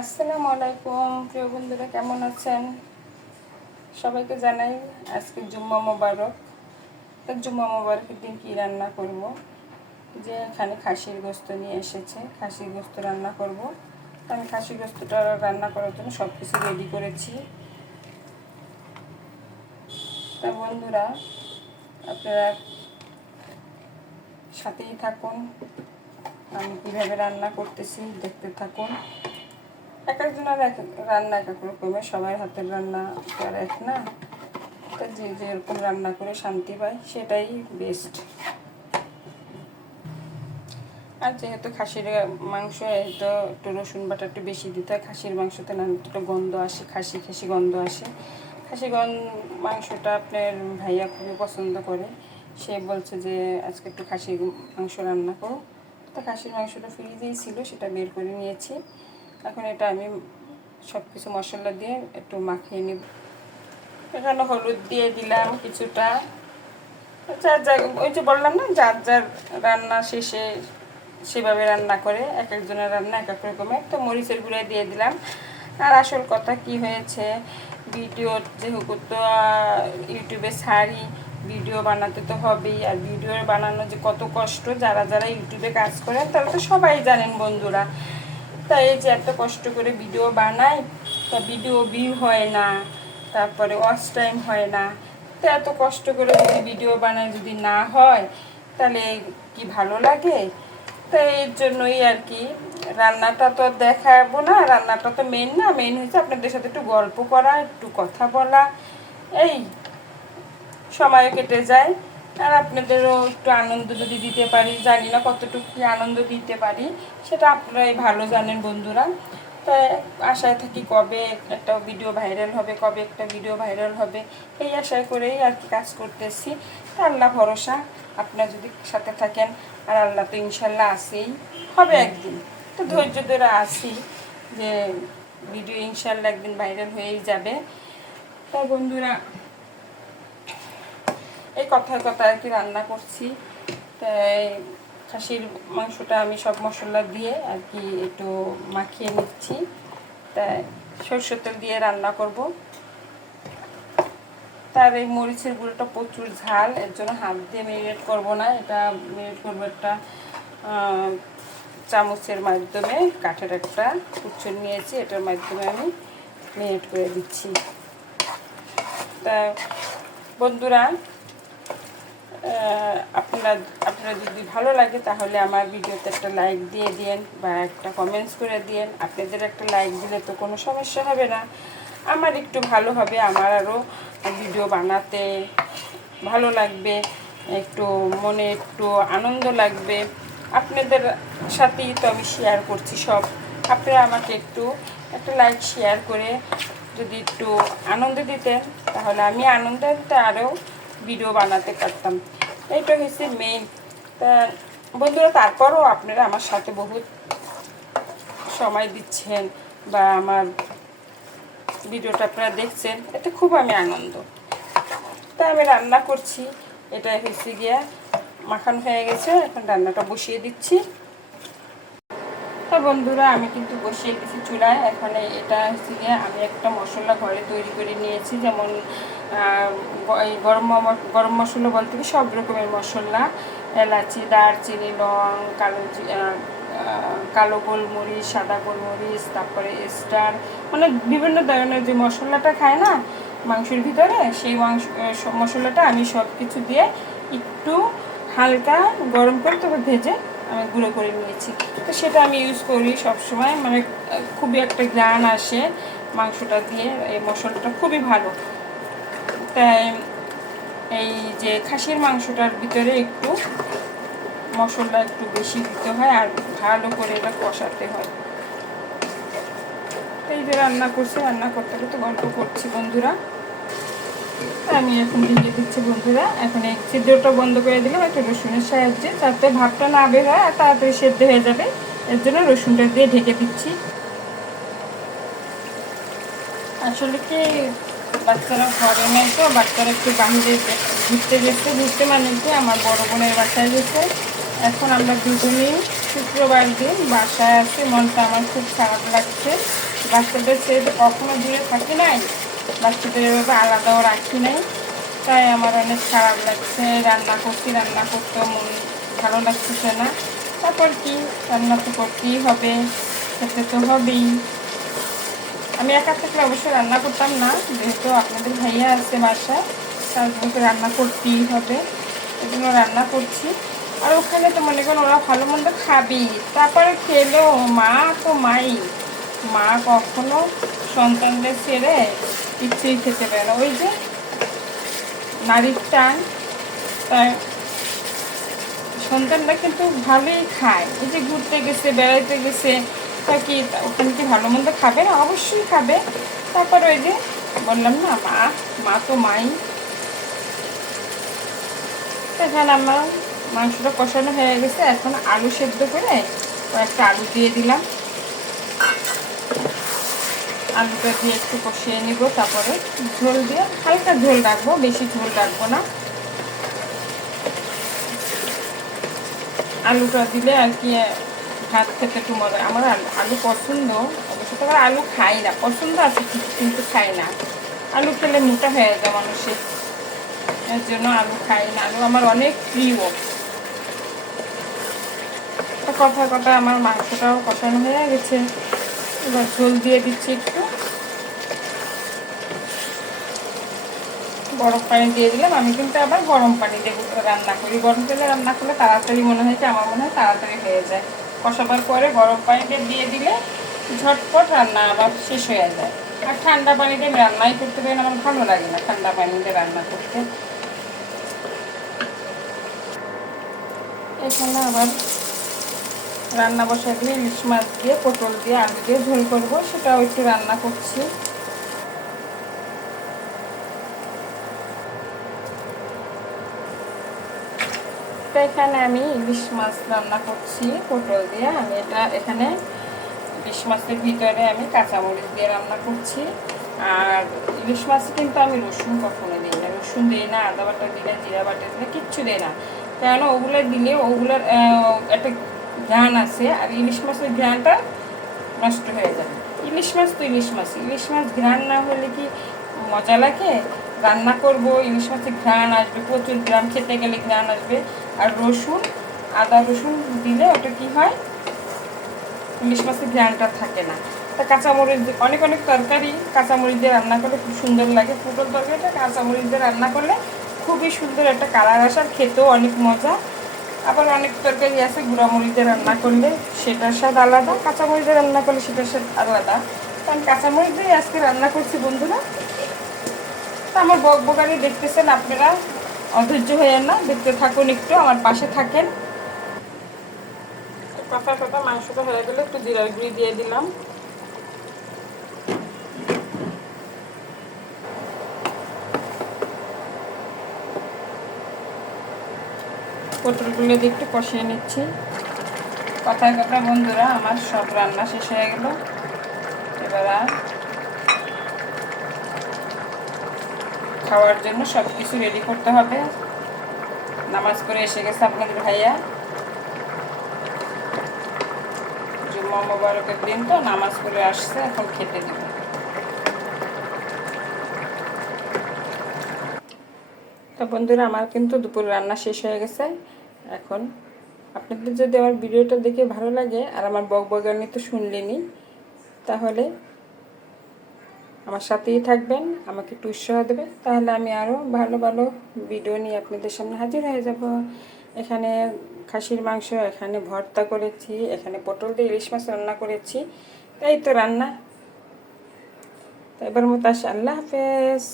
আসসালামু আলাইকুম, প্রিয় বন্ধুরা, কেমন আছেন? সবাইকে জানাই আজকে জুম্মা মোবারক। তো জুম্মা মোবারকের দিন কী রান্না করব? যে এখানে খাসির গোস্ত নিয়ে এসেছে, খাসির গোস্ত রান্না করব। তো আমি খাসির গোস্তটা রান্না করার জন্য সব কিছু রেডি করেছি। তা বন্ধুরা, আপনারা সাথেই থাকুন। আমি কীভাবে রান্না করতেছি, দেখতে থাকুন। এক একজনের এক রান্না, এক এক রকমের সবার হাতের রান্না আর এক না? তা যে যেরকম রান্না করে শান্তি পায়, সেটাই বেস্ট আর যেহেতু খাসির মাংস, তো একটু রসুন বাটা একটু বেশি দিতে হয়, খাসির মাংসতে না একটু গন্ধ আসে, খাসি খাসি গন্ধ আসে। খাসি গন্ধ মাংসটা আপনার ভাইয়া খুবই পছন্দ করে। সে বলছে যে, আজকে একটু খাসির মাংস রান্না করো। তো খাসির মাংসটা ফ্রিজেই ছিল, সেটা বের করে নিয়েছি। এখন এটা আমি সব কিছু মশলা দিয়ে একটু মাখিয়ে নিব। এখানে হলুদ দিয়ে দিলাম কিছুটা। যার যার ওই যে বললাম না, যার যার রান্না শেষে সেভাবে রান্না করে, এক একজনের রান্না এক এক রকমের। তো মরিচের গুঁড়া দিয়ে দিলাম। আর আসল কথা কি হয়েছে, ভিডিও যেহেতু তো ইউটিউবে ছাড়ি, ভিডিও বানাতে তো হবেই। আর ভিডিও বানানো যে কত কষ্ট, যারা যারা ইউটিউবে কাজ করেন, তারা তো সবাই জানেন বন্ধুরা। তাই এই যে এত কষ্ট করে ভিডিও বানাই তা ভিডিও ভিউ হয় না, তারপরে ওয়াচ টাইম হয় না। তো এত কষ্ট করে যদি ভিডিও বানায় যদি না হয়, তাহলে কি ভালো লাগে? তো এর জন্যই আর কি, রান্নাটা তো দেখাবো না, রান্নাটা তো মেন না মেন হচ্ছে আপনাদের সাথে একটু গল্প করা, একটু কথা বলা, এই সময় কেটে যায়। আর আপনাদেরও একটু আনন্দ যদি দিতে পারি, জানি না কতটুকু কি আনন্দ দিতে পারি, সেটা আপনারাই ভালো জানেন বন্ধুরা। তাই আশায় থাকি কবে একটা ভিডিও ভাইরাল হবে, কবে একটা ভিডিও ভাইরাল হবে, এই আশায় করেই আর কি কাজ করতেছি। তা আল্লাহ ভরসা, আপনারা যদি সাথে থাকেন, আর আল্লাহ তো ইনশাল্লাহ আসেই হবে একদিন। তো ধৈর্য ধরে আসি যে ভিডিও ইনশাল্লাহ একদিন ভাইরাল হয়েই যাবে। তাই বন্ধুরা এই কথায় কথা আর কি রান্না করছি। তাই খাসির মাংসটা আমি সব মশলা দিয়ে আর কি একটু মাখিয়ে নিচ্ছি। তাই সরষের তেল দিয়ে রান্না করব। তার এই মরিচের গুঁড়োটা প্রচুর ঝাল, এর জন্য হাত দিয়ে মেরিনেট করব না। এটা মেরিনেট করব একটা চামচের মাধ্যমে, কাঠের একটা কুচুর নিয়েছি, এটার মাধ্যমে আমি মেরিনেট করে দিচ্ছি। তা বন্ধুরা আপনারা আপনারা যদি ভালো লাগে তাহলে আমার ভিডিওতে একটা লাইক দিয়ে দিন বা একটা কমেন্টস করে দিন আপনাদের একটা লাইক দিলে তো কোনো সমস্যা হবে না। আমার একটু ভালো হবে, আমার আরও ভিডিও বানাতে ভালো লাগবে, একটু মনে একটু আনন্দ লাগবে। আপনাদের সাথেই তো আমি শেয়ার করছি সব। আপনারা আমাকে একটু একটা লাইক শেয়ার করে যদি একটু আনন্দ দিতেন, তাহলে আমি আনন্দতে আরও ভিডিও বানাতে পারতাম। এইটা হচ্ছে মেইন তা বন্ধুরা, তারপরও আপনারা আমার সাথে বহুত সময় দিচ্ছেন বা আমার ভিডিওটা আপনারা দেখছেন, এতে খুব আমি আনন্দ। তা আমি রান্না করছি। এটা হয়েছে গিয়া, মাখানো হয়ে গেছে, এখন রান্নাটা বসিয়ে দিচ্ছি। তো বন্ধুরা, আমি কিন্তু বসিয়ে দিচ্ছি চুলায়। এখানে এটা হচ্ছে গিয়ে আমি একটা মশলা ঘরে তৈরি করে নিয়েছি। যেমন গরম গরম মশলা বলতে কি? সব রকমের মশলা। এলাচি, দারচিনি, লং, কালো কালো গোলমরিচ, সাদা গোলমরিচ, তারপরে স্টার মানে বিভিন্ন ধরনের যে মশলাটা খায় না, মাংসের ভিতরে, সেই মাংস মশলাটা আমি সব কিছু দিয়ে একটু হালকা গরম করে তবে ভেজে গুঁড়ো করে নিয়েছি। তো সেটা আমি ইউজ করি সবসময় মানে খুবই একটা গ্রান আসে মাংসটা দিয়ে, এই মশলাটা খুবই ভালো। তাই এই যে খাসির মাংসটার ভিতরে একটু মশলা একটু বেশি দিতে হয় আর ভালো করে এটা কষাতে হয়। এই যে রান্না করছি, রান্না করতে করতে গল্প করছি বন্ধুরা। আমি এখন দিয়ে দিচ্ছি বন্ধুরা। এখন এই সিদ্ধটা বন্ধ করে দিলাম একটু রসুনের সাহায্যে, যাতে ভাতটা না বের হয় আর তাড়াতাড়ি সেদ্ধ হয়ে যাবে। এর জন্য রসুনটা দিয়ে ঢেকে দিচ্ছি। আসলে কি বাচ্চারা ঘরে নেই তো, বাচ্চারা একটু বাহিরে ঘুরতে গেছে, ঘুরতে মানে কি আমার বড় বোনের বাসায় গেছে। এখন আমরা দুজনেই শুক্রবার দিন বাসায় আছি। মনটা আমার খুব খারাপ লাগছে। বাচ্চাদের সে কখনো দূরে থাকি নাই। বাচ্চাদের এভাবে আলাদাও রাখি নাই। তাই আমার অনেক খারাপ লাগছে, রান্না করছি, রান্না করতে মন ভালো লাগতেছে না। তারপর কি? রান্না তো করতেই হবে, খেতে তো হবেই। আমি একা থাকলে অবশ্যই রান্না করতাম না, যেহেতু আপনাদের ভাইয়া আছে বাসায়, তার জন্য রান্না করতেই হবে, এজন্য রান্না করছি। আর ওখানে তো মনে করেন ওরা ভালো মন্দ খাবি তারপরে খেলেও মা তো মাই। মা কখনো সন্তানদের ছেড়ে কিছুই খেতে পারে না ওই যে নারীর টান, তাই সন্তানরা কিন্তু ভালোই খায়। এই যে ঘুরতে গেছে, বেড়াইতে গেছে, তা কি ওখানে কি ভালো মন্দ খাবে না? অবশ্যই খাবে। তারপর ওই যে বললাম না, মা মা তো মাই। এখানে আমার মাংসটা কষানো হয়ে গেছে, এখন আলু সেদ্ধ করে কয়েকটা আলু দিয়ে দিলাম। আলুটা দিয়ে একটু কষিয়ে নিব, তারপরে ঝোল দিয়ে হালকা ঝোল রাখব, বেশি ঝোল রাখব না। আলুটা দিলে আর কি ভাত খেতে একটু মজা, আমার আলু পছন্দ, অবশ্য তো আলু খাই না, পছন্দ আছে কিন্তু খাই না। আলু খেলে মোটা হয়ে যায় মানুষের, এর জন্য আলু খাই না, আলু আমার অনেক প্রিয়। কথা কথা, আমার মাংসটাও কষানো হয়ে গেছে। এবার ঝোল দিয়ে দিচ্ছি একটু। গরম পানি দিয়ে দিলাম। আমি কিন্তু আবার গরম পানি দিয়ে রান্না করি। গরম তেলে রান্না করলে তাড়াতাড়ি মনে হয় কি, আমার মনে হয় তাড়াতাড়ি হয়ে যায়। কষাবার পরে গরম পানিতে দিয়ে দিলে ঝটপট রান্না আবার শেষ হয়ে যায়। আর ঠান্ডা পানিতে আমি রান্নাই করতে পারি আমার ভালো লাগে না ঠান্ডা পানিতে রান্না করতে। এখানে আবার রান্না বসা দিয়ে ইলিশ মাছ দিয়ে, পটল দিয়ে, আলু দিয়ে ঝোল করব। সেটাও একটু রান্না করছি। এখানে আমি ইলিশ মাছ রান্না করছি, পটল দিয়ে। আমি এটা এখানে ইলিশ মাছের ভিতরে আমি কাঁচামরিচ দিয়ে রান্না করছি। আর ইলিশ মাছ কিন্তু আমি রসুন কখনো দিই না। রসুন দিই না, আদা বাটা দিই না, জিরা বাটা দিই না, কিচ্ছু দিই না। কেন ওগুলো দিলে ওগুলোর একটা ঘ্রাণ আছে আর ইলিশ মাছের ঘ্রাণটা নষ্ট হয়ে যাবে। ইলিশ মাছ তো ইলিশ মাছ। ইলিশ মাছ ঘ্রাণ না হলে কি মজা লাগে? রান্না করব, ইলিশ মাছের ঘ্রাণ আসবে, প্রচুর গ্রাম খেতে গেলে ঘ্রাণ আসবে। আর রসুন, আদা রসুন দিলে ওটা কি হয়? ইলিশ মাছের ঘ্রাণটা থাকে না। তা কাঁচামরিচ দিয়ে- অনেক অনেক তরকারি কাঁচামরিচ দিয়ে রান্না করলে খুব সুন্দর লাগে। পটল তরকারিটা কাঁচামরিচ দিয়ে রান্না করলে খুবই সুন্দর একটা কালার আসার খেতেও অনেক মজা। আবার অনেক তরকারি আছে গুঁড়া মরিচ রান্না করলে সেটার স্বাদ আলাদা কাঁচামরিচ রান্না করলে সেটার স্বাদ আলাদা। তো আমি কাঁচামরিচ আজকে রান্না করছি বন্ধুরা। তা আমার বক বকারি দেখতেছেন আপনারা, অধৈর্য হয়ে না, দেখতে থাকুন একটু, আমার পাশে থাকেন। কথা কথা মাংসটা হয়ে গেলে একটু জিরার গুঁড়ি দিয়ে দিলাম। পটলগুলো দিয়ে একটু কষিয়ে নিচ্ছি। কথায় কথা বন্ধুরা, আমার সব রান্না শেষ হয়ে গেল। এবার আর খাওয়ার জন্য সব কিছু রেডি করতে হবে। নামাজ করে এসে গেছে আপনাদের ভাইয়া। জুম্মা মোবারকের দিন তো, নামাজ করে আসছে, এখন খেতে দিব। তো বন্ধুরা, আমার কিন্তু দুপুর রান্না শেষ হয়ে গেছে। এখন। আপনাদের যদি আমার ভিডিওটা দেখে ভালো লাগে, আর আমার বক বগানি তো শুনলেনি তাহলে আমার সাথেই থাকবেন, আমাকে একটু উৎসাহ দেবে তাহলে আমি আরও ভালো ভালো ভিডিও নিয়ে আপনাদের সামনে হাজির হয়ে যাব। এখানে খাসির মাংস, এখানে ভর্তা করেছি, এখানে পটল দিয়ে ইলিশ মাছ রান্না করেছি। এই তো রান্না। তো এবার মতো আল্লাহ হাফেজ।